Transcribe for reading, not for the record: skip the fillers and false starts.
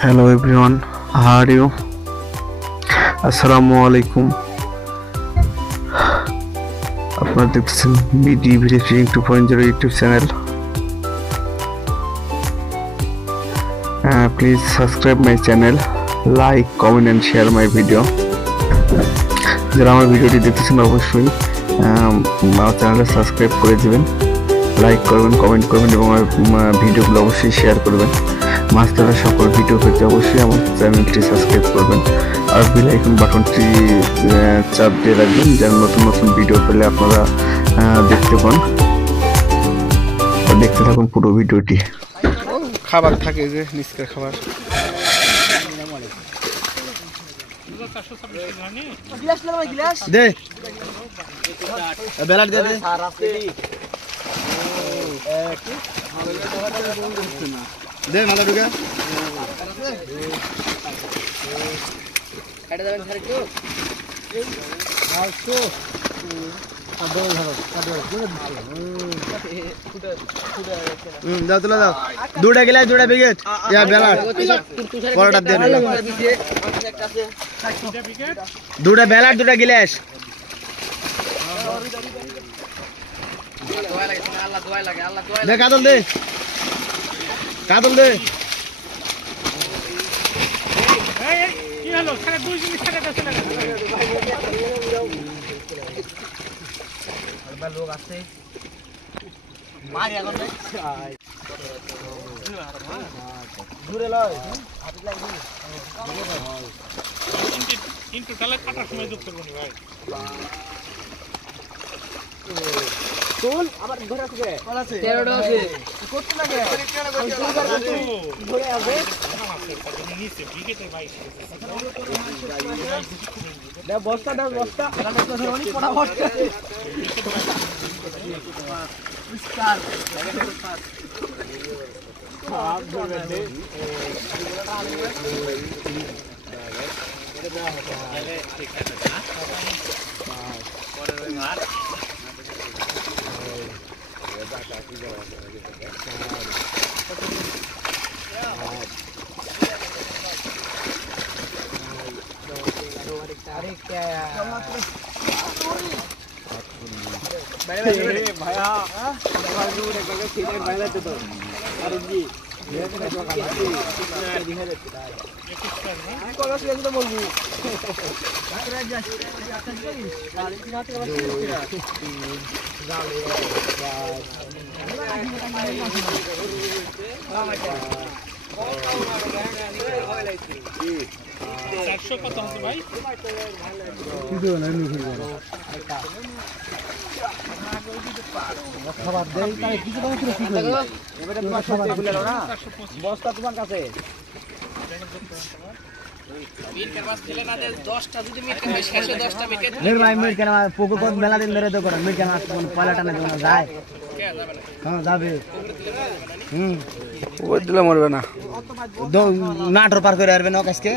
Hello everyone, how are you? Assalamualaikum. আপনারা দেখতেছেন BD video training 2.0 YouTube channel. Please subscribe my channel, like, comment and share my video. যারা আমার ভিডিওটি দেখতেছেন অবশ্যই আমার চ্যানেলটা সাবস্ক্রাইব করে দিবেন, লাইক করবেন, কমেন্ট করবেন এবং আমার ভিডিওগুলো অবশ্যই শেয়ার করবেন। মাছ ধরা সকল ভিডিও পেতে অবশ্যই আমার চ্যানেলটি সাবস্ক্রাইব করবেন আর বেল আইকন বাটনটি চাপ দিয়ে রাখবেন যেন নতুন নতুন ভিডিও পেলে আপনারা দেখতে পান। দেখতে থাকুন পুরো ভিডিওটি। খাবার থাকে যে নিচকের খাবার দে বেলার দে দে দে মালা ঢুকে কাটে যাবেন স্যার একটু আসো আদর ধরো আদর দাও তুলে দাও দুটা গিলাস দুটা বিকেট ইয়া বেলার বড়টা দে দুটা বেলার দুটা গিলাস দে কাদল দে কাদল দে কি হলো সারা দুই জিনিস সারা চলে গেল আর লোক আছে মারি এখন দূরে লয় হাতে লাগি কিন্তু তাহলে কাটার সময় যোগ করব না ভাই তোল আবার ঘরে আছে কল আছে 13টা আছে কত লাগে ঘরে আছে নিচে বিকেটে ভাই দে বস্তা এটা তো ধরনি পড়া বস্তা স্টার আপ ধরে দে ঠিক আছে পরে মার কত আছে ভাই খাবার দেই তাই কিছু দাম করে কি করব এবারে তোমার সাথে ভুলে না বস্তা তোমার কাছে মিট করবাস ছেলে না দে 10টা যদি মিট করবে শেষে 10টা মিট নের ভাই মিট কেন পোকো কোন মেলা দিন ধরে তো করে মিট কেন কোন পয়লাটা না কোন যায় কে যাবে না হ্যাঁ যাবে ওই দিলে মরবে না নাটর পার করে আসবে না কাজকে